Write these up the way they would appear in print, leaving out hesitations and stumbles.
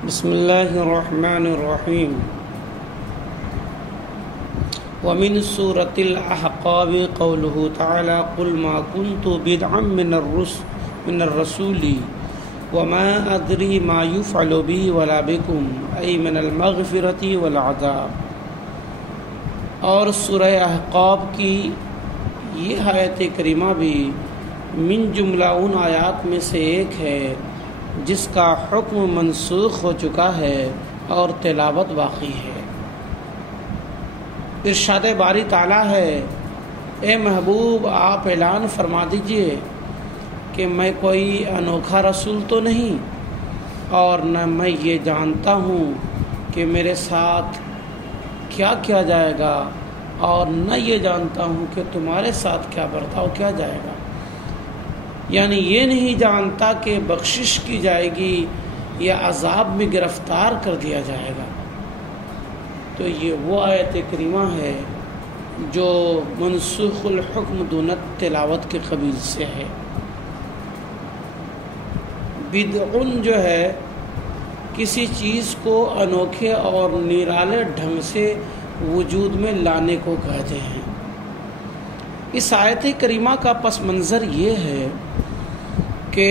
بسم اللہ الرحمن الرحیم ومن سورة الأحقاب قوله تعالى قل ما كنت بدعا من الرسول وما أدري ما يفعل بي ولا بكم أي من المغفرة والعذاب۔ اور سورہ احقاب کی یہ آیت کریمہ بھی من جملہ ان آیات میں سے ایک ہے جس کا حکم منسوخ ہو چکا ہے اور تلاوت باقی ہے۔ ارشاد باری تعالیٰ ہے، اے محبوب آپ اعلان فرما دیجئے کہ میں کوئی انوکھا رسول تو نہیں، اور نہ میں یہ جانتا ہوں کہ میرے ساتھ کیا کیا جائے گا، اور نہ یہ جانتا ہوں کہ تمہارے ساتھ کیا برتاؤ کیا جائے گا۔ یعنی یہ نہیں جانتا کہ بخشش کی جائے گی یا عذاب میں گرفتار کر دیا جائے گا۔ تو یہ وہ آیت کریمہ ہے جو منسوخ الحکم دون تلاوت کے قبیل سے ہے۔ بدعن جو ہے کسی چیز کو انوکھے اور نرالے ڈھنگ سے وجود میں لانے کو کہتے ہیں۔ اس آیت کریمہ کا پس منظر یہ ہے کہ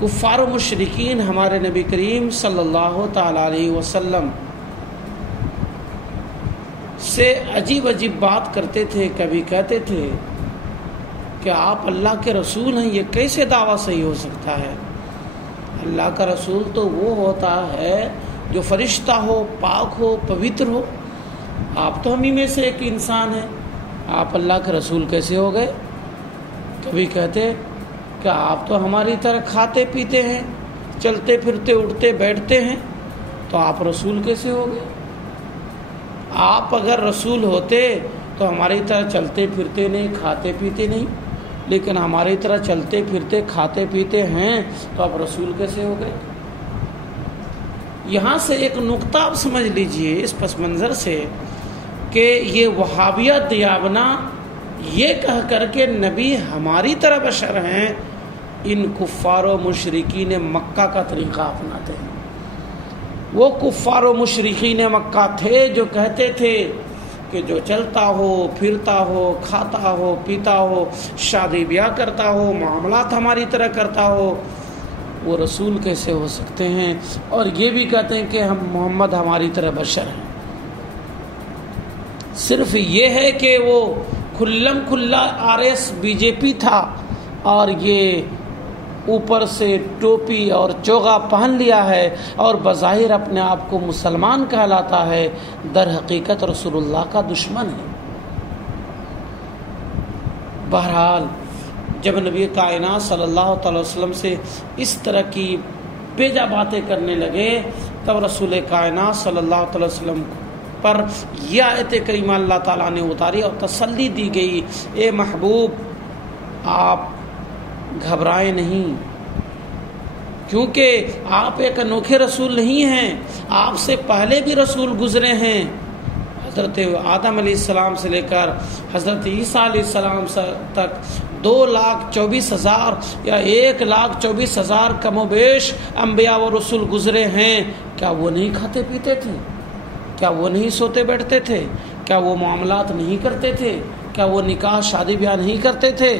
کفار و مشرکین ہمارے نبی کریم صلی اللہ تعالیٰ علیہ وسلم سے عجیب عجیب بات کرتے تھے۔ کبھی کہتے تھے کہ آپ اللہ کے رسول ہیں، یہ کیسے دعویٰ صحیح ہو سکتا ہے؟ اللہ کا رسول تو وہ ہوتا ہے جو فرشتہ ہو، پاک ہو، پوتر ہو۔ آپ تو ہم ہی میں سے ایک انسان ہیں، آپ اللہ کے رسول کیسے ہو گئے؟ کبھی کہتے کہ آپ تو ہماری طرح کھاتے پیتے ہیں، چلتے پھرتے اٹھتے بیٹھتے ہیں، تو آپ رسول کیسے ہو گئے؟ آپ اگر رسول ہوتے تو ہماری طرح چلتے پھرتے نہیں، کھاتے پیتے نہیں، لیکن ہماری طرح چلتے پھرتے کھاتے پیتے ہیں، تو آپ رسول کیسے ہو گئے؟ یہاں سے ایک نقطہ آپ سمجھ لیجئے اس پس منظر سے کہ یہ وہابیہ دیابنا یہ کہہ کر کے نبی ہماری طرح بشر ہیں، ان کفار و مشرکین مکہ کا طریقہ اپناتے ہیں۔ وہ کفار و مشرکین مکہ تھے جو کہتے تھے کہ جو چلتا ہو، پھرتا ہو، کھاتا ہو، پیتا ہو، شادی بیاہ کرتا ہو، معاملات ہماری طرح کرتا ہو، وہ رسول کیسے ہو سکتے ہیں؟ اور یہ بھی کہتے ہیں کہ ہم محمد ہماری طرح بشر ہیں۔ صرف یہ ہے کہ وہ کھلم کھلا RS BJP تھا، اور یہ اوپر سے ٹوپی اور چوغا پہن لیا ہے اور بظاہر اپنے آپ کو مسلمان کہلاتا ہے، در حقیقت رسول اللہ کا دشمن ہے۔ بہرحال جب نبی کائنات صلی اللہ تعالی وسلم سے اس طرح کی بیجا باتیں کرنے لگے، تب رسول کائنات صلی اللہ تعالی وسلم پر یہ آیت کریمہ اللہ تعالیٰ نے اتاری اور تسلی دی گئی، اے محبوب آپ گھبرائیں نہیں، کیونکہ آپ ایک انوکھے رسول نہیں ہیں، آپ سے پہلے بھی رسول گزرے ہیں۔ حضرت آدم علیہ السلام سے لے کر حضرت عیسیٰ علیہ السلام تک 2,24,000 یا 1,24,000 کم و بیش انبیاء و رسول گزرے ہیں۔ کیا وہ نہیں کھاتے پیتے تھے؟ کیا وہ نہیں سوتے بیٹھتے تھے؟ کیا وہ معاملات نہیں کرتے تھے؟ کیا وہ نکاح شادی بیاہ نہیں کرتے تھے؟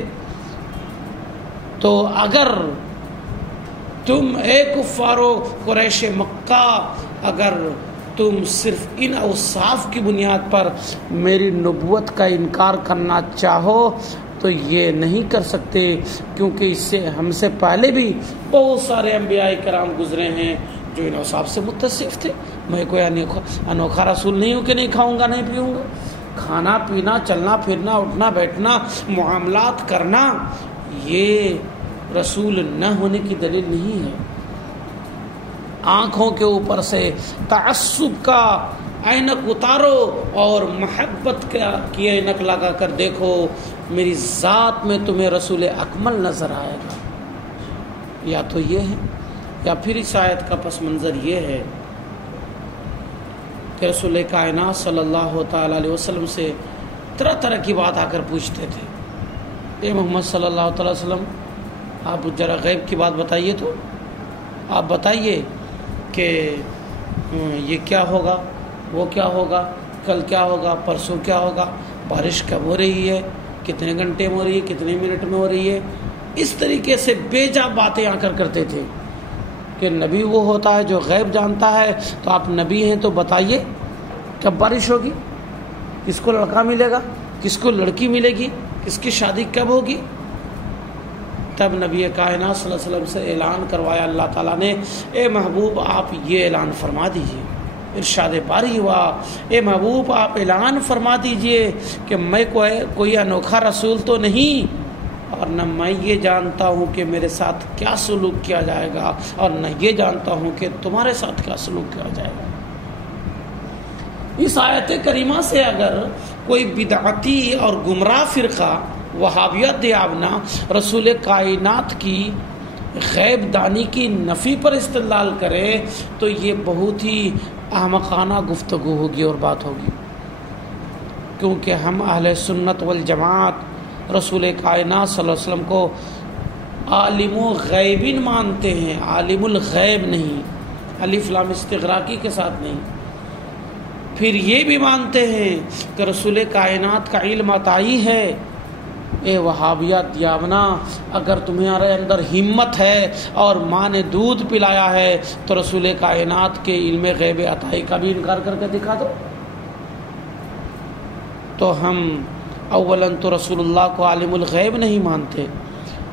تو اگر تم اے کفارو قریش مکہ، اگر تم صرف ان اوصاف کی بنیاد پر میری نبوت کا انکار کرنا چاہو تو یہ نہیں کر سکتے، کیونکہ اس سے ہم سے پہلے بھی بہت سارے انبیاء کرام گزرے ہیں جو ان اوصاف سے متصف تھے۔ میں کوئی انوکھا رسول نہیں ہوں کہ نہیں کھاؤں گا نہیں پیوں گا۔ کھانا پینا، چلنا پھرنا، اٹھنا بیٹھنا، معاملات کرنا، یہ رسول نہ ہونے کی دلیل نہیں ہے۔ آنکھوں کے اوپر سے تعصب کا اینک اتارو اور محبت کی اینک لگا کر دیکھو، میری ذات میں تمہیں رسول اکمل نظر آئے گا۔ یا تو یہ ہے، یا پھر اس آیت کا پس منظر یہ ہے کہ رسول کائنات صلی اللہ تعالیٰ علیہ وسلم سے طرح طرح کی بات آ کر پوچھتے تھے، اے محمد صلی اللہ تعالیٰ علیہ وسلم آپ ذرا غیب کی بات بتائیے، تو آپ بتائیے کہ یہ کیا ہوگا، وہ کیا ہوگا، کل کیا ہوگا، پرسوں کیا ہوگا، بارش کب ہو رہی ہے، کتنے گھنٹے میں ہو رہی ہے، کتنے منٹ میں ہو رہی ہے. اس طریقے سے بے جا باتیں آ کر کرتے تھے کہ نبی وہ ہوتا ہے جو غیب جانتا ہے. تو آپ نبی ہیں تو بتائیے کب بارش ہوگی، کس کو لڑکا ملے گا، کس کو لڑکی ملے گی، کس کی شادی کب ہوگی. تب نبی کائنات صلی اللہ علیہ وسلم سے اعلان کروایا اللہ تعالیٰ نے، اے محبوب آپ یہ اعلان فرما دیجئے. ارشاد باری ہوا، اے محبوب آپ اعلان فرما دیجئے کہ میں کوئی انوکھا رسول تو نہیں، اور نہ میں یہ جانتا ہوں کہ میرے ساتھ کیا سلوک کیا جائے گا، اور نہ یہ جانتا ہوں کہ تمہارے ساتھ کیا سلوک کیا جائے گا. اس آیت کریمہ سے اگر کوئی بدعتی اور گمراہ فرقہ وہابیت دیابنا رسول کائنات کی غیب دانی کی نفی پر استدلال کرے تو یہ بہت ہی احمقانہ گفتگو ہوگی اور بات ہوگی، کیونکہ ہم اہل سنت والجماعت رسول کائنات صلی اللہ علیہ وسلم کو عالم و غیبین مانتے ہیں، عالم الغیب نہیں، الف لام استغراقی کے ساتھ نہیں. پھر یہ بھی مانتے ہیں کہ رسول کائنات کا علم عطائی ہے. اے وہابیت دیابنا، اگر تمہارے اندر ہمت ہے اور ماں نے دودھ پلایا ہے تو رسول کائنات کے علم غیب عطائی کا بھی انکار کر کے دکھا دو. تو ہم اولاً تو رسول اللہ کو عالم الغیب نہیں مانتے،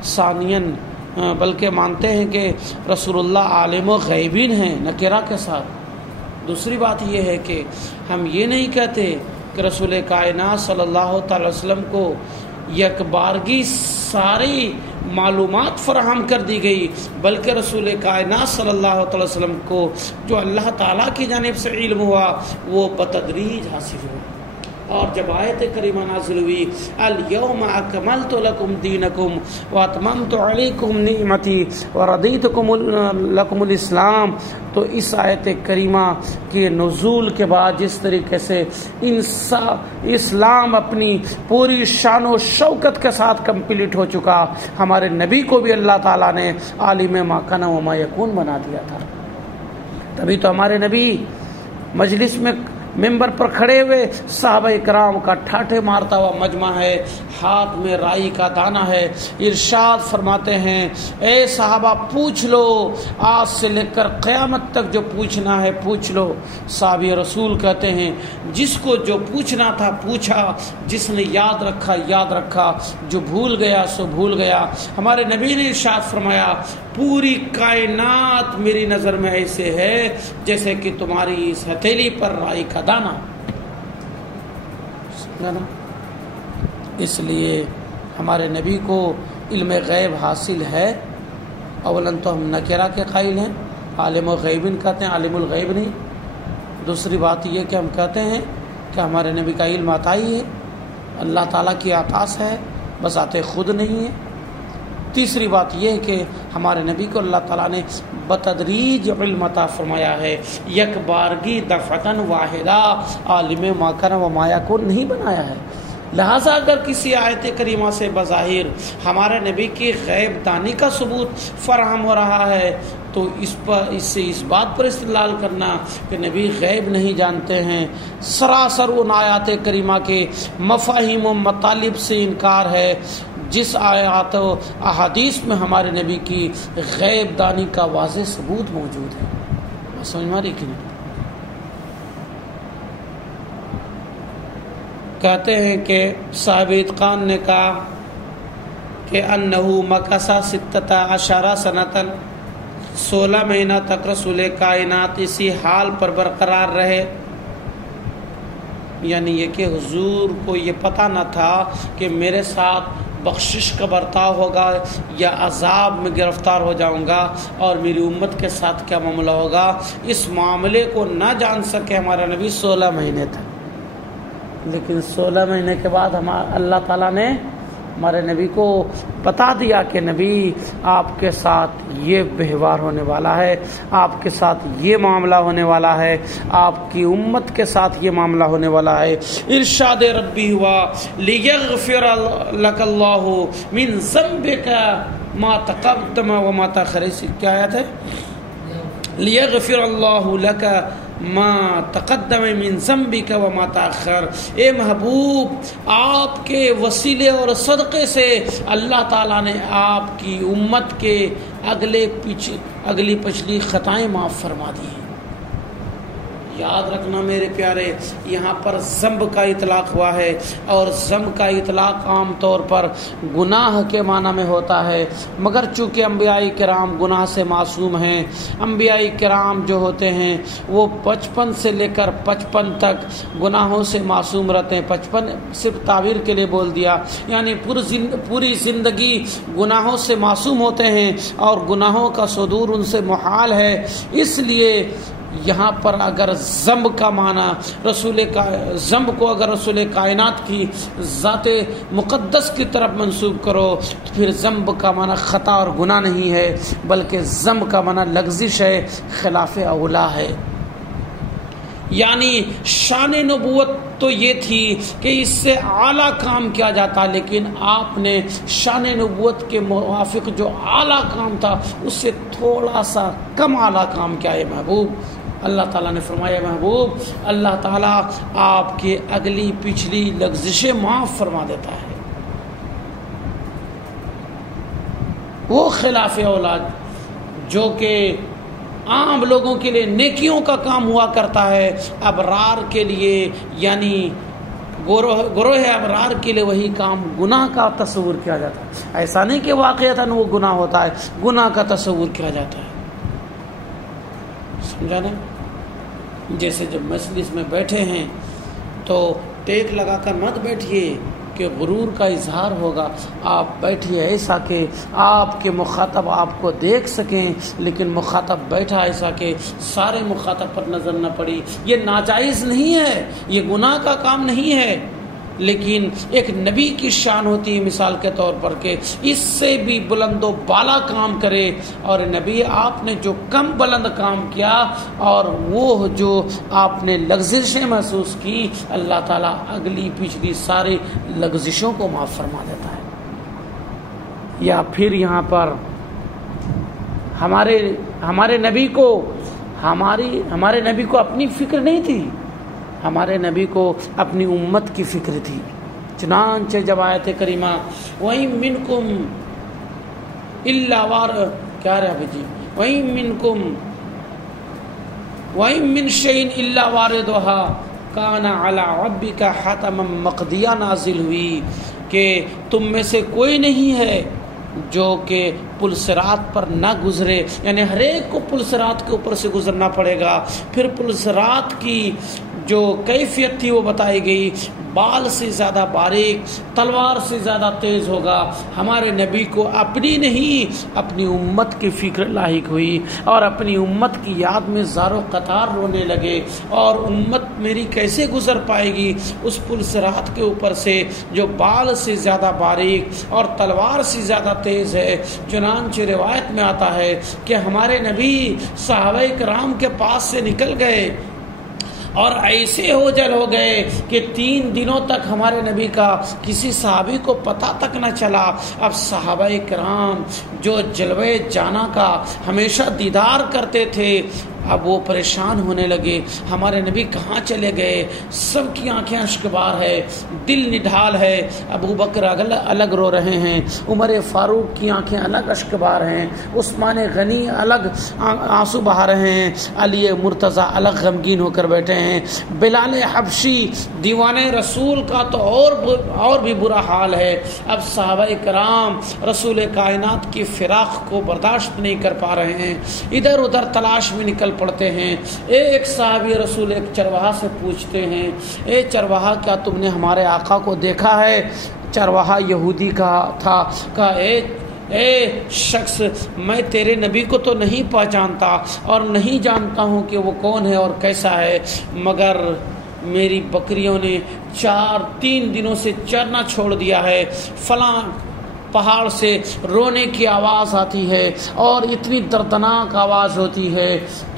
ثانیاً بلکہ مانتے ہیں کہ رسول اللہ عالم و غیبین ہیں نکرہ کے ساتھ. دوسری بات یہ ہے کہ ہم یہ نہیں کہتے کہ رسول کائنات صلی اللہ تعالی وسلم کو یک بارگی ساری معلومات فراہم کر دی گئی، بلکہ رسول کائنات صلی اللہ تعالی وسلم کو جو اللہ تعالیٰ کی جانب سے علم ہوا وہ بتدریج حاصل ہوا. اور جب آیت کریمہ نازل ہوئی الیوم اکملت لکم دینکم واتممت علیکم نعمتی ورضیت لکم الاسلام، تو اس آیت کریمہ کے نزول کے بعد جس طریقے سے اسلام اپنی پوری شان و شوکت کے ساتھ کمپلیٹ ہو چکا، ہمارے نبی کو بھی اللہ تعالیٰ نے عالم ما کان و ما یکون بنا دیا تھا. تبھی تو ہمارے نبی مجلس میں ممبر پر کھڑے ہوئے صحابہ کرام کا ٹھاٹھے مارتا ہوا مجمع ہے، ہاتھ میں رائی کا دانہ ہے، ارشاد فرماتے ہیں اے صحابہ پوچھ لو، آج سے لے کر قیامت تک جو پوچھنا ہے پوچھ لو. صحابی رسول کہتے ہیں جس کو جو پوچھنا تھا پوچھا، جس نے یاد رکھا یاد رکھا، جو بھول گیا سو بھول گیا. ہمارے نبی نے ارشاد فرمایا پوری کائنات میری نظر میں ایسے ہے جیسے کہ تمہاری اس ہتھیلی پر رائی کا دانہ. اس لیے ہمارے نبی کو علم غیب حاصل ہے. اولاً تو ہم نکرہ کے قائل ہیں، عالم و غیبین کہتے ہیں، عالم الغیب نہیں. دوسری بات یہ کہ ہم کہتے ہیں کہ ہمارے نبی کا علم عطائی ہے، اللہ تعالیٰ کی عطا سے ہے، بذات خود نہیں ہے. تیسری بات یہ ہے کہ ہمارے نبی کو اللہ تعالیٰ نے بتدریج علم عطا فرمایا ہے، یک بارگی دفعتاً واحدہ عالم ما کان و ما یکون نہیں بنایا ہے. لہٰذا اگر کسی آیت کریمہ سے بظاہر ہمارے نبی کی غیب دانی کا ثبوت فراہم ہو رہا ہے تو اس سے اس بات پر استدلال کرنا کہ نبی غیب نہیں جانتے ہیں سراسر ان آیات کریمہ کے مفاہیم و مطالب سے انکار ہے جس آیات و احادیث میں ہمارے نبی کی غیب دانی کا واضح ثبوت موجود ہے. سمجھ میں آ رہی کہ نہیں؟ کہتے ہیں کہ صاحب اتقان نے کہا کہ انہو مکث 16 سنتاً 16 مہینہ تک رسول کائنات اسی حال پر برقرار رہے. یعنی یہ کہ حضور کو یہ پتہ نہ تھا کہ میرے ساتھ بخشش کا برتاؤ ہوگا یا عذاب میں گرفتار ہو جاؤں گا اور میری امت کے ساتھ کیا معاملہ ہوگا. اس معاملے کو نہ جان سکے ہمارا نبی 16 مہینے تک. لیکن 16 مہینے کے بعد اللہ تعالیٰ نے ہمارے نبی کو بتا دیا کہ نبی آپ کے ساتھ یہ ویوہار ہونے والا ہے، آپ کے ساتھ یہ معاملہ ہونے والا ہے، آپ کی امت کے ساتھ یہ معاملہ ہونے والا ہے. ارشاد ربی ہوا لیغفر لک اللہ من ذنبک ما تقدم وما تاخر. کیا آیت ہے؟ لیغفر اللہ لک ما تقدم من ذنبک وما تأخر، اے محبوب آپ کے وسیلے اور صدقے سے اللہ تعالیٰ نے آپ کی امت کے اگلی پچھلی خطائیں معاف فرما دی ہیں۔ یاد رکھنا میرے پیارے، یہاں پر ذنب کا اطلاق ہوا ہے، اور ذنب کا اطلاق عام طور پر گناہ کے معنی میں ہوتا ہے، مگر چونکہ انبیاء کرام گناہ سے معصوم ہیں، انبیاء کرام جو ہوتے ہیں وہ 55 سے لے کر 55 تک گناہوں سے معصوم رہتے ہیں۔ 55 صرف تعبیر کے لیے بول دیا، یعنی پوری زندگی گناہوں سے معصوم ہوتے ہیں اور گناہوں کا صدور ان سے محال ہے۔ اس لیے یہاں پر اگر ذنب کا معنی ذنب کو اگر رسول کائنات کی ذات مقدس کی طرف منسوب کرو تو پھر ذنب کا معنی خطا اور گناہ نہیں ہے، بلکہ ذنب کا معنی لغزش ہے، خلاف اولا ہے۔ یعنی شان نبوت تو یہ تھی کہ اس سے اعلیٰ کام کیا جاتا، لیکن آپ نے شان نبوت کے موافق جو اعلیٰ کام تھا اس سے تھوڑا سا کم اعلیٰ کام کیا ہے محبوب۔ اللہ تعالیٰ نے فرمایا محبوب اللہ تعالیٰ آپ کے اگلی پچھلی لغزشیں معاف فرما دیتا ہے۔ وہ خلاف اولاد جو کہ عام لوگوں کے لیے نیکیوں کا کام ہوا کرتا ہے، ابرار کے لیے یعنی گروہ ابرار کے لیے وہی کام گناہ کا تصور کیا جاتا ہے۔ ایسا نہیں کہ واقعتاً وہ گناہ ہوتا ہے، گناہ کا تصور کیا جاتا ہے۔ سمجھا نا؟ جیسے جب مجلس میں بیٹھے ہیں تو ٹیک لگا کر مت بیٹھیے کہ غرور کا اظہار ہوگا، آپ بیٹھیے ایسا کہ آپ کے مخاطب آپ کو دیکھ سکیں، لیکن مخاطب بیٹھا ایسا کہ سارے مخاطب پر نظر نہ پڑی۔ یہ ناجائز نہیں ہے، یہ گناہ کا کام نہیں ہے، لیکن ایک نبی کی شان ہوتی ہے مثال کے طور پر کہ اس سے بھی بلند و بالا کام کرے، اور نبی آپ نے جو کم بلند کام کیا اور وہ جو آپ نے لغزشیں محسوس کی، اللہ تعالیٰ اگلی پچھلی ساری لغزشوں کو معاف فرما دیتا ہے۔ یا پھر یہاں پر ہمارے نبی کو اپنی فکر نہیں تھی، ہمارے نبی کو اپنی امت کی فکر تھی۔ چنانچہ جب آیت کریمہ وَإِن مِّنكُمْ إِلَّا کیا رہا جی وَإِن مِّن شَيْءٍ إِلَّا وَارِدُهَا كَانَ عَلَى رَبِّكَ حَتَمًا مَّقْضِيًّا نازل ہوئی کہ تم میں سے کوئی نہیں ہے جو کہ پل صراط پر نہ گزرے، یعنی ہر ایک کو پل صراط کے اوپر سے گزرنا پڑے گا۔ پھر پل صراط کی جو کیفیت تھی وہ بتائی گئی، بال سے زیادہ باریک، تلوار سے زیادہ تیز ہوگا۔ ہمارے نبی کو اپنی نہیں اپنی امت کی فکر لاحق ہوئی، اور اپنی امت کی یاد میں زارو قطار رونے لگے، اور امت میری کیسے گزر پائے گی اس پل صراط کے اوپر سے جو بال سے زیادہ باریک اور تلوار سے زیادہ تیز ہے۔ چنانچہ روایت میں آتا ہے کہ ہمارے نبی صحابہ کرام کے پاس سے نکل گئے اور ایسے ہو جل ہو گئے کہ 3 دنوں تک ہمارے نبی کا کسی صحابی کو پتہ تک نہ چلا۔ اب صحابہ کرام جو جلوے جانا کا ہمیشہ دیدار کرتے تھے، اب وہ پریشان ہونے لگے، ہمارے نبی کہاں چلے گئے؟ سب کی آنکھیں اشکبار ہے، دل نڈھال ہے۔ ابو بکر الگ رو رہے ہیں، عمر فاروق کی آنکھیں الگ اشکبار ہیں، عثمان غنی الگ آنسو بہا رہے ہیں، علی مرتضیٰ الگ غمگین ہو کر بیٹھے ہیں، بلال حبشی دیوانے رسول کا تو اور بھی برا حال ہے۔ اب صحابہ کرام رسول کائنات کی فراق کو برداشت نہیں کر پا رہے ہیں، ادھر ادھر تلاش میں نکل پڑتے ہیں۔ ایک صحابی رسول ایک چرواہا سے پوچھتے ہیں، اے چرواہا کیا تم نے ہمارے آقا کو دیکھا ہے؟ چرواہا یہودی کا تھا، کہا اے شخص میں تیرے نبی کو تو نہیں پہچانتا اور نہیں جانتا ہوں کہ وہ کون ہے اور کیسا ہے، مگر میری بکریوں نے 3 دنوں سے چرنا چھوڑ دیا ہے، فلاں پہاڑ سے رونے کی آواز آتی ہے اور اتنی دردناک آواز ہوتی ہے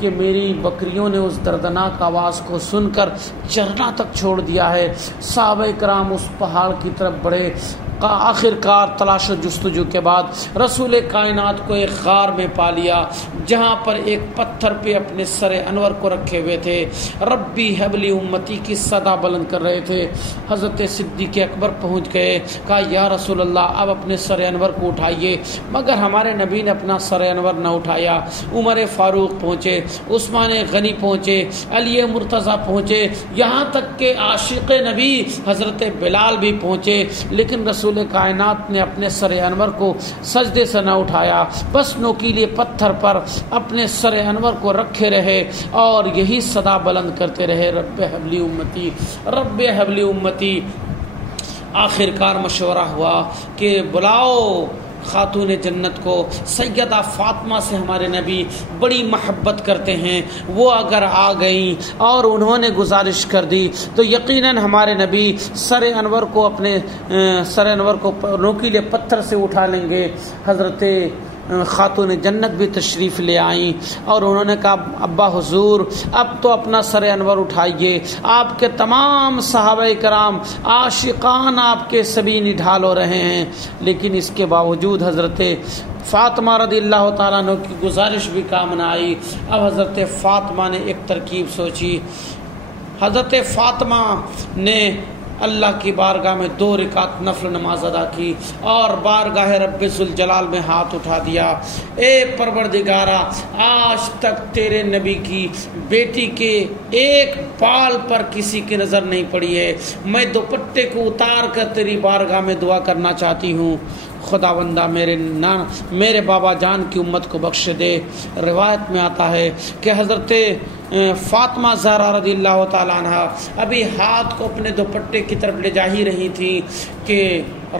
کہ میری بکریوں نے اس دردناک آواز کو سن کر چرنا تک چھوڑ دیا ہے۔ صحابہ کرام اس پہاڑ کی طرف بڑے، آخر کار تلاش و جستجو کے بعد رسول کائنات کو ایک غار میں پا لیا جہاں پر ایک پتھر پہ اپنے سر انور کو رکھے ہوئے تھے، ربی حبلی امتی کی صدا بلند کر رہے تھے۔ حضرت صدیق اکبر پہنچ گئے، کہا یا رسول اللہ اب اپنے سر انور کو اٹھائیے، مگر ہمارے نبی نے اپنا سر انور نہ اٹھایا۔ عمر فاروق پہنچے، عثمان غنی پہنچے، علی مرتضیٰ پہنچے، یہاں تک کہ عاشق نبی حضرت بلال بھی پہنچے، لیکن رسول کائنات نے اپنے سر انور کو سجدے سے نہ اٹھایا، بس نوکیلے پتھر پر اپنے سر انور کو رکھے رہے اور یہی صدا بلند کرتے رہے، رب حبلی امتی، رب حبلی امتی۔ آخر کار مشورہ ہوا کہ بلاؤ خاتون جنت کو، سیدہ فاطمہ سے ہمارے نبی بڑی محبت کرتے ہیں، وہ اگر آ گئیں اور انہوں نے گزارش کر دی تو یقیناً ہمارے نبی سر انور کو اپنے سر انور کو نوکیلے پتھر سے اٹھا لیں گے۔ حضرت خاتون جنت بھی تشریف لے آئیں اور انہوں نے کہا ابا حضور اب تو اپنا سر انور اٹھائیے، آپ کے تمام صحابہ کرام عاشقان آپ کے سبھی نڈھال ہو رہے ہیں، لیکن اس کے باوجود حضرت فاطمہ رضی اللہ تعالیٰ عنہ کی گزارش بھی کام نہ آئی۔ اب حضرت فاطمہ نے ایک ترکیب سوچی، حضرت فاطمہ نے اللہ کی بارگاہ میں 2 رکعت نفل نماز ادا کی اور بارگاہ رب ذوالجلال میں ہاتھ اٹھا دیا، اے پروردگارا آج تک تیرے نبی کی بیٹی کے ایک بال پر کسی کی نظر نہیں پڑی ہے، میں دوپٹے کو اتار کر تیری بارگاہ میں دعا کرنا چاہتی ہوں، خداوندہ میرے بابا جان کی امت کو بخش دے۔ روایت میں آتا ہے کہ حضرت فاطمہ زہرا رضی اللہ تعالیٰ عنہ ابھی ہاتھ کو اپنے دوپٹے کی طرف لے جا ہی رہی تھی کہ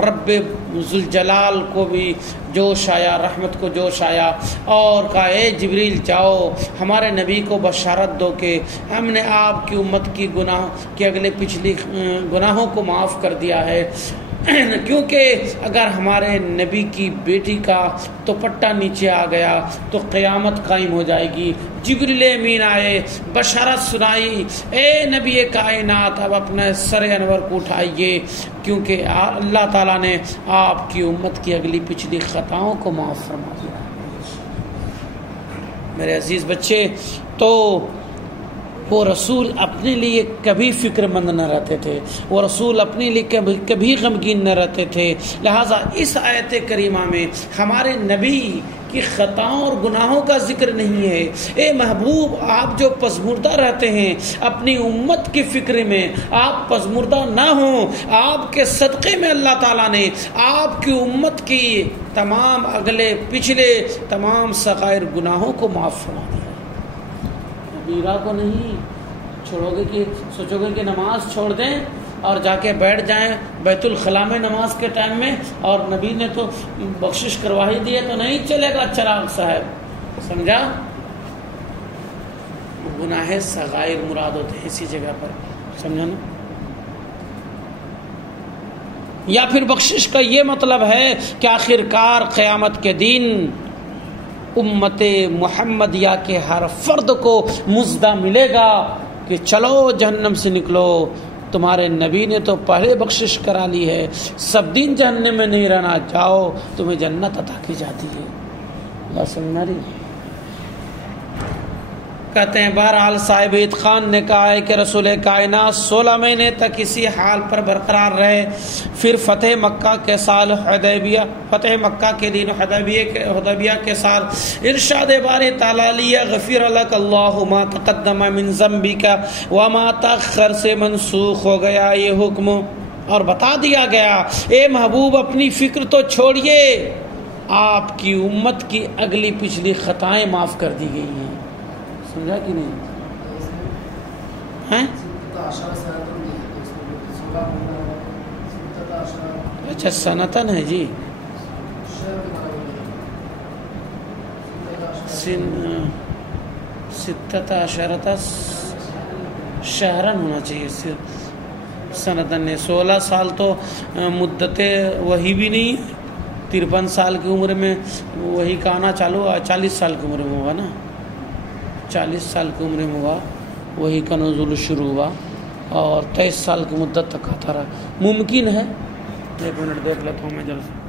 رب ذوالجلال کو بھی جوش آیا، رحمت کو جوش آیا اور کہا اے جبریل جاؤ ہمارے نبی کو بشارت دو کہ ہم نے آپ کی امت کی گناہ کے اگلے پچھلی گناہوں کو معاف کر دیا ہے، کیونکہ اگر ہمارے نبی کی بیٹی کا دوپٹہ نیچے آ گیا تو قیامت قائم ہو جائے گی۔ جبریل امین آئے، بشارت سنائی، اے نبی کائنات اب اپنے سر انور کو اٹھائیے کیونکہ اللہ تعالیٰ نے آپ کی امت کی اگلی پچھلی خطاؤں کو معاف فرما دیا۔ میرے عزیز بچے، تو وہ رسول اپنے لیے کبھی فکر مند نہ رہتے تھے، وہ رسول اپنے لیے کبھی غمگین نہ رہتے تھے، لہٰذا اس آیت کریمہ میں ہمارے نبی کی خطاؤں اور گناہوں کا ذکر نہیں ہے۔ اے محبوب آپ جو پسمردہ رہتے ہیں اپنی امت کی فکر میں، آپ پسمردہ نہ ہوں، آپ کے صدقے میں اللہ تعالیٰ نے آپ کی امت کی تمام اگلے پچھلے تمام صغائر گناہوں کو معاف فرما دیا۔ کبیرہ کو نہیں چھوڑو گے کہ سوچو گے کہ نماز چھوڑ دیں اور جا کے بیٹھ جائیں بیت الخلاء میں نماز کے ٹائم میں، اور نبی نے تو بخشش کروا ہی دی ہے تو نہیں چلے گا چراغ صاحب، سمجھا؟ گناہ صغائر مراد ہوتے ہیں اسی جگہ پر، سمجھا نا؟ یا پھر بخشش کا یہ مطلب ہے کہ آخر کار قیامت کے دن امت محمدیہ کے ہر فرد کو مزدہ ملے گا کہ چلو جہنم سے نکلو، تمہارے نبی نے تو پہلے بخشش کرا لی ہے، سب دن جہنم میں نہیں رہنا، جاؤ تمہیں جنت عطا کی جاتی ہے۔ اللہ سمجھنا رہی کہتے ہیں بہرحال صاحب اتقان نے کہا ہے کہ رسول کائنات 16 مہینے تک اسی حال پر برقرار رہے، پھر فتح مکہ کے سال فتح مکہ کے دن حدیبیہ کے سال ارشاد باری تعالیٰ لیا غفر لک اللہ ما تقدم من ذنبک وما تاخر سے منسوخ ہو گیا یہ حکم، اور بتا دیا گیا اے محبوب اپنی فکر تو چھوڑیے، آپ کی امت کی اگلی پچھلی خطائیں معاف کر دی گئی ہیں۔ سمجھا کہ نہیں؟ اچھا سنتن ہے جی، ستۃ عشرۃ شہرن ہونا چاہیے، سنتن نے 16 سال تو مدت وہی بھی نہیں، 53 سال کی عمر میں وہی کا آنا چالو، 40 سال کی عمر میں ہوگا نا، 40 سال کی عمر میں ہوا وہی کا نزول شروع ہوا اور 23 سال کی مدت تک آتا رہا۔ ممکن ہے ایک منٹ دیکھ لیتا ہوں میں جلد سے.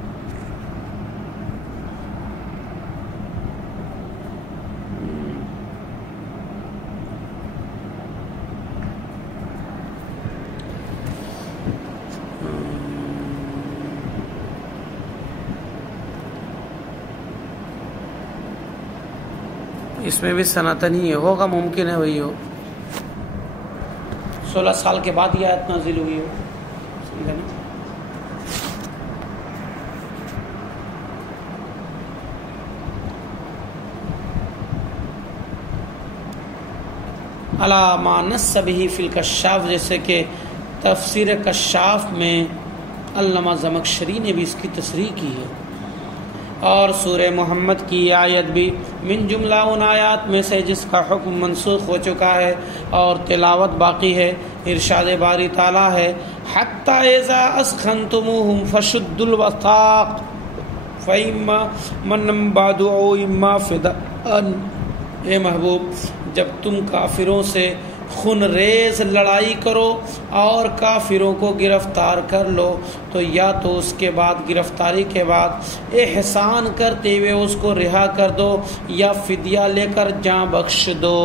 اس میں بھی سناتنی ہے، ہوگا، ممکن ہے وہی ہو. 16 سال کے بعد یہ آیت نازل ہوئی ہو. سمجھا نا؟ علی ما نص بہ فی الکشاف، جیسے کہ تفسیر کشاف میں علامہ زمخشری نے بھی اس کی تصریح کی ہے. اور سورہ محمد کی آیت بھی من جملہ ان آیات میں سے جس کا حکم منسوخ ہو چکا ہے اور تلاوت باقی ہے. ارشاد باری تعالیٰ ہے حتی اذا اسخنتموہم فشدوا الوثاق فإما من بعد او اما فداء. اے محبوب، جب تم کافروں سے خون ریز لڑائی کرو اور کافروں کو گرفتار کر لو تو یا تو اس کے بعد گرفتاری کے بعد احسان کرتے ہوئے اس کو رہا کر دو یا فدیہ لے کر جاں بخش دو.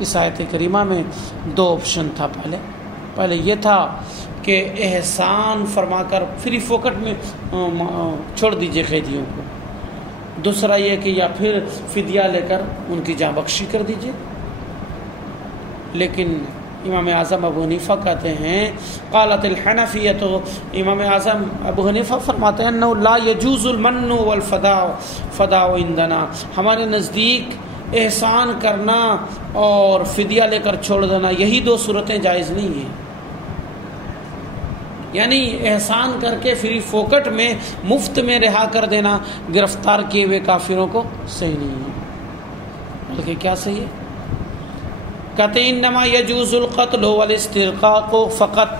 اس آیت کریمہ میں 2 آپشن تھا. پہلے یہ تھا کہ احسان فرما کر فری فوکٹ میں چھوڑ دیجئے قیدیوں کو. دوسرا یہ کہ یا پھر فدیہ لے کر ان کی جاں بخشی کر دیجئے. لیکن امام اعظم ابو حنیفہ کہتے ہیں قالت الحنفیہ، تو امام اعظم ابو حنیفہ فرماتے ہیں انه لا يجوز المن والفداء عندنا، ہمارے نزدیک احسان کرنا اور فدیہ لے کر چھوڑ دینا یہی 2 صورتیں جائز نہیں ہیں. یعنی احسان کر کے فری فوکٹ میں مفت میں رہا کر دینا گرفتار کیے ہوئے کافروں کو صحیح نہیں ہے. بلکہ کیا صحیح ہے؟ کہتے ہیں انما یجوز القتل والاسترقاق فقط،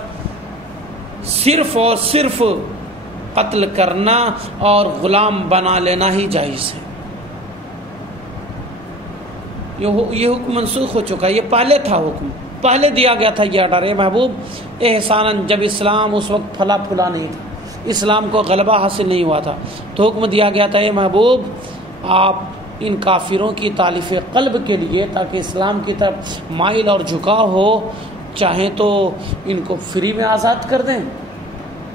صرف اور صرف قتل کرنا اور غلام بنا لینا ہی جائز ہے. یہ حکم منسوخ ہو چکا ہے. یہ پہلے تھا حکم، پہلے دیا گیا تھا یہ آرڈر. اے محبوب احساناً، جب اسلام اس وقت پھلا پھولا نہیں تھا، اسلام کو غلبہ حاصل نہیں ہوا تھا، تو حکم دیا گیا تھا اے محبوب آپ ان کافروں کی تالیف قلب کے لیے، تاکہ اسلام کی طرف مائل اور جھکاؤ ہو، چاہیں تو ان کو فری میں آزاد کر دیں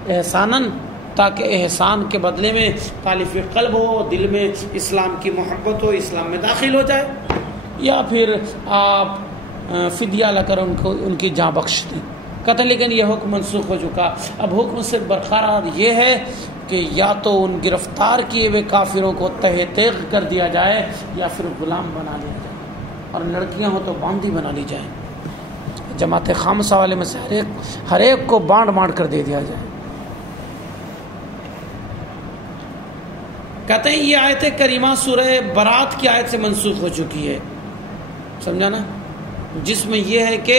احساناً، تاکہ احسان کے بدلے میں تالیف قلب ہو، دل میں اسلام کی محبت ہو، اسلام میں داخل ہو جائے، یا پھر آپ فدیہ لا کر ان کی جاں بخش دیں. کہتے ہیں لیکن یہ حکم منسوخ ہو چکا. اب حکم سے برقرار یہ ہے کہ یا تو ان گرفتار کیے ہوئے کافروں کو تہہ تیغ کر دیا جائے یا پھر غلام بنا لیا جائے، اور لڑکیاں ہوں تو باندھی بنا لی جائیں. جماعت خامسہ والے میں سے ہر ایک کو بانٹ کر دے دیا جائے. کہتے ہیں یہ آیت کریمہ سورہ برات کی آیت سے منسوخ ہو چکی ہے. سمجھا نا؟ جس میں یہ ہے کہ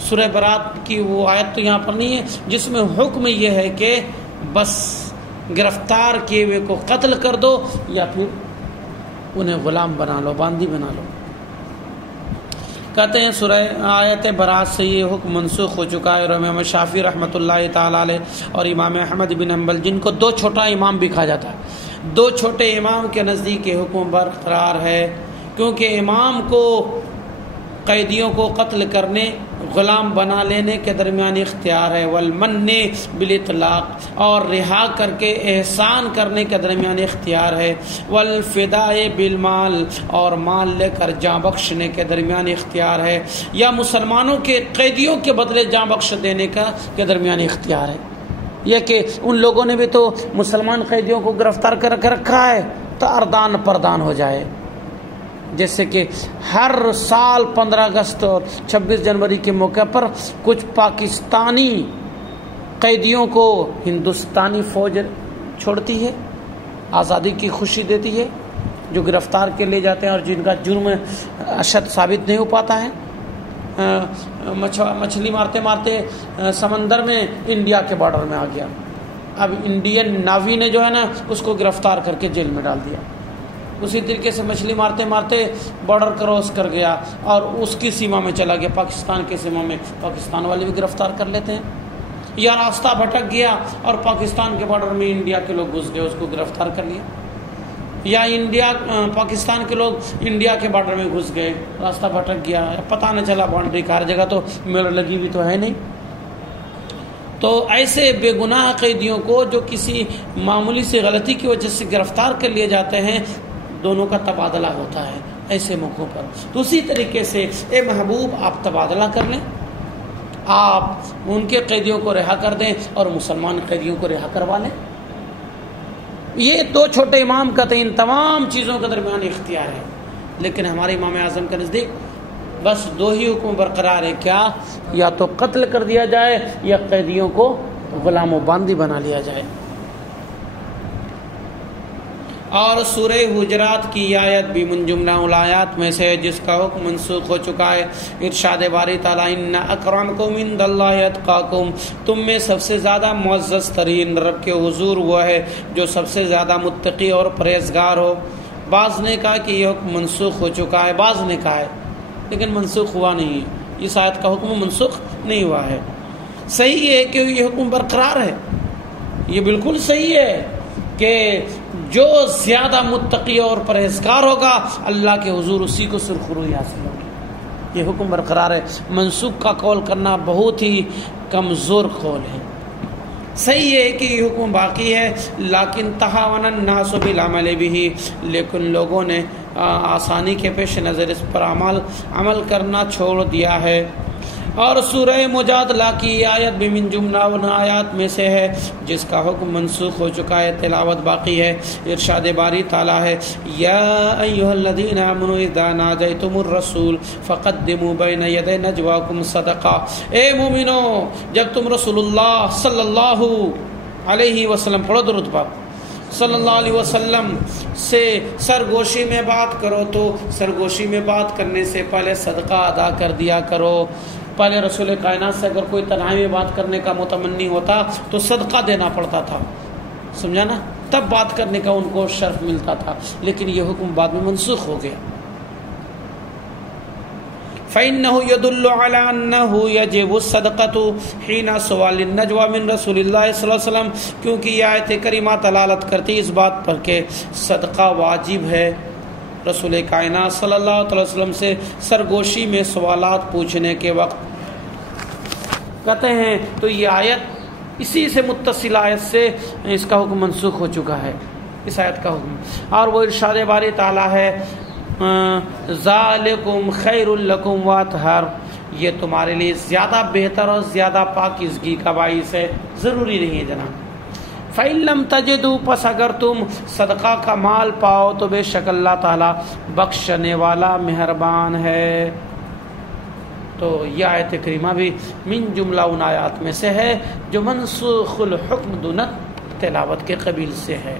سورہ برات کی وہ آیت تو یہاں پر نہیں ہے جس میں حکم یہ ہے کہ بس گرفتار کیے ہوئے کو قتل کر دو یا پھر انہیں غلام بنا لو، باندھی بنا لو. کہتے ہیں سورہ آیت برات سے یہ حکم منسوخ ہو چکا ہے. اور امام شافعی رحمۃ اللہ تعالیٰ علیہ اور امام احمد بن حنبل، جن کو 2 چھوٹا امام بھی کہا جاتا ہے، 2 چھوٹے امام کے نزدیک یہ حکم برقرار ہے، کیونکہ امام کو قیدیوں کو قتل کرنے، غلام بنا لینے کے درمیان اختیار ہے، والمن بالاطلاق، اور رہا کر کے احسان کرنے کے درمیان اختیار ہے، والفداء بالمال، اور مال لے کر جاں بخشنے کے درمیان اختیار ہے، یا مسلمانوں کے قیدیوں کے بدلے جاں بخش دینے کے درمیان اختیار ہے. یہ کہ ان لوگوں نے بھی تو مسلمان قیدیوں کو گرفتار کر کے رکھا ہے تو اردان پردان ہو جائے. جیسے کہ ہر سال 15 اگست اور 26 جنوری کے موقع پر کچھ پاکستانی قیدیوں کو ہندوستانی فوج چھوڑتی ہے، آزادی کی خوشی دیتی ہے، جو گرفتار کے لے جاتے ہیں اور جن کا جرم اشد ثابت نہیں ہو پاتا ہے. مچھلی مارتے مارتے سمندر میں انڈیا کے بارڈر میں آ گیا، اب انڈین نیوی نے جو ہے نا اس کو گرفتار کر کے جیل میں ڈال دیا. اسی طریقے سے مچھلی مارتے مارتے بارڈر کراس کر گیا اور اس کی سیما میں چلا گیا، پاکستان کی سیما میں، پاکستان والے بھی گرفتار کر لیتے ہیں. یا راستہ بھٹک گیا اور پاکستان کے بارڈر میں انڈیا کے لوگ گھس گئے، اس کو گرفتار کر لیا، یا پاکستان کے لوگ انڈیا کے بارڈر میں گھس گئے، راستہ بھٹک گیا، پتہ نہ چلا باؤنڈری کا، ہر جگہ تو میڑ لگی ہوئی تو ہے نہیں۔ تو ایسے بے گناہ قیدیوں کو جو کسی معمولی سی غلطی کی وجہ سے گرفتار کر لیے جاتے ہیں، دونوں کا تبادلہ ہوتا ہے ایسے موقعوں پر۔ تو اسی طریقے سے اے محبوب آپ تبادلہ کر لیں، آپ ان کے قیدیوں کو رہا کر دیں اور مسلمان قیدیوں کو رہا کروا لیں۔ یہ دو چھوٹے امام کا ان تمام چیزوں کے درمیان اختیار ہے، لیکن ہمارے امام اعظم کے نزدیک بس دو ہی حکم برقرار ہے، کیا؟ یا تو قتل کر دیا جائے یا قیدیوں کو غلام و باندی بنا لیا جائے۔ اور سورہ حجرات کی آیت بھی من جملہ الآیات میں سے جس کا حکم منسوخ ہو چکا ہے۔ ارشاد باری تعالیٰ ان اکرمکم عند اللہ اتقاکم، تم میں سب سے زیادہ معزز ترین رب کے حضور وہ ہے جو سب سے زیادہ متقی اور پرہیزگار ہو۔ بعض نے کہا کہ یہ حکم منسوخ ہو چکا ہے، بعض نے کہا ہے لیکن منسوخ ہوا نہیں ہے، اس آیت کا حکم منسوخ نہیں ہوا ہے۔ صحیح ہے کہ یہ حکم برقرار ہے، یہ بالکل صحیح ہے کہ جو زیادہ متقی اور پرہیزگار ہوگا اللہ کے حضور اسی کو سرخروئی حاصل ہوگی، یہ حکم برقرار ہے۔ منسوخ کا قول کرنا بہت ہی کمزور قول ہے۔ صحیح ہے کہ یہ حکم باقی ہے، لیکن تہاون الناس بالعمل به، لیکن لوگوں نے آسانی کے پیش نظر اس پر عمل کرنا چھوڑ دیا ہے۔ اور سورہ مجادلہ کی آیت بھی من جملہ ان آیات میں سے ہے جس کا حکم منسوخ ہو چکا ہے، تلاوت باقی ہے۔ ارشاد باری تعالیٰ ہے یا ایھا الذین آمنوا اذا ناجیتم الرسول فقدموا بین یدی نجواکم صدقہ، اے مومنو جب تم رسول اللہ صلی اللہ علیہ وسلم، پڑھو درود پاک، صلی اللہ علیہ وسلم سے سرگوشی میں بات کرو تو سرگوشی میں بات کرنے سے پہلے صدقہ ادا کر دیا کرو۔ پہلے رسول کائنات سے اگر کوئی تنہائی میں بات کرنے کا متمنی ہوتا تو صدقہ دینا پڑتا تھا، سمجھا نا، تب بات کرنے کا ان کو شرف ملتا تھا، لیکن یہ حکم بعد میں منسوخ ہو گیا۔ فَإِنَّهُ يَدُلُّ عَلَىٰ أَنَّهُ يَجِبُ الصَّدْقَةُ حِينَ سُؤَالِ النَّجْوَىٰ مِن رَسُولِ اللَّهِ صلی اللہ علیہ وسلم، کیونکہ یہ آیت کریمہ دلالت کرتی اس بات پر کہ صدقہ واجب ہے رسول کائنات صلی اللہ علیہ وسلم سے سرگوشی میں سوالات پوچھنے کے وقت۔ کہتے ہیں تو یہ آیت اسی سے متصل آیت سے اس کا حکم منسوخ ہو چکا ہے، اس آیت کا حکم۔ اور وہ ارشاد باری تعالیٰ ہے ذالکم خیر لکم واطہر، یہ تمہارے لیے زیادہ بہتر اور زیادہ پاکیزگی کا باعث ہے، ضروری نہیں ہے جناب۔ فَإِن لَّمْ تَجِدُوا، پس اگر تم صدقہ کا مال پاؤ تو بے شک اللہ تعالیٰ بخشنے والا مہربان ہے۔ تو یہ آیت کریمہ بھی من جملہ ان آیات میں سے ہے جو منسوخ الحکم دون تلاوت کے قبیل سے ہے۔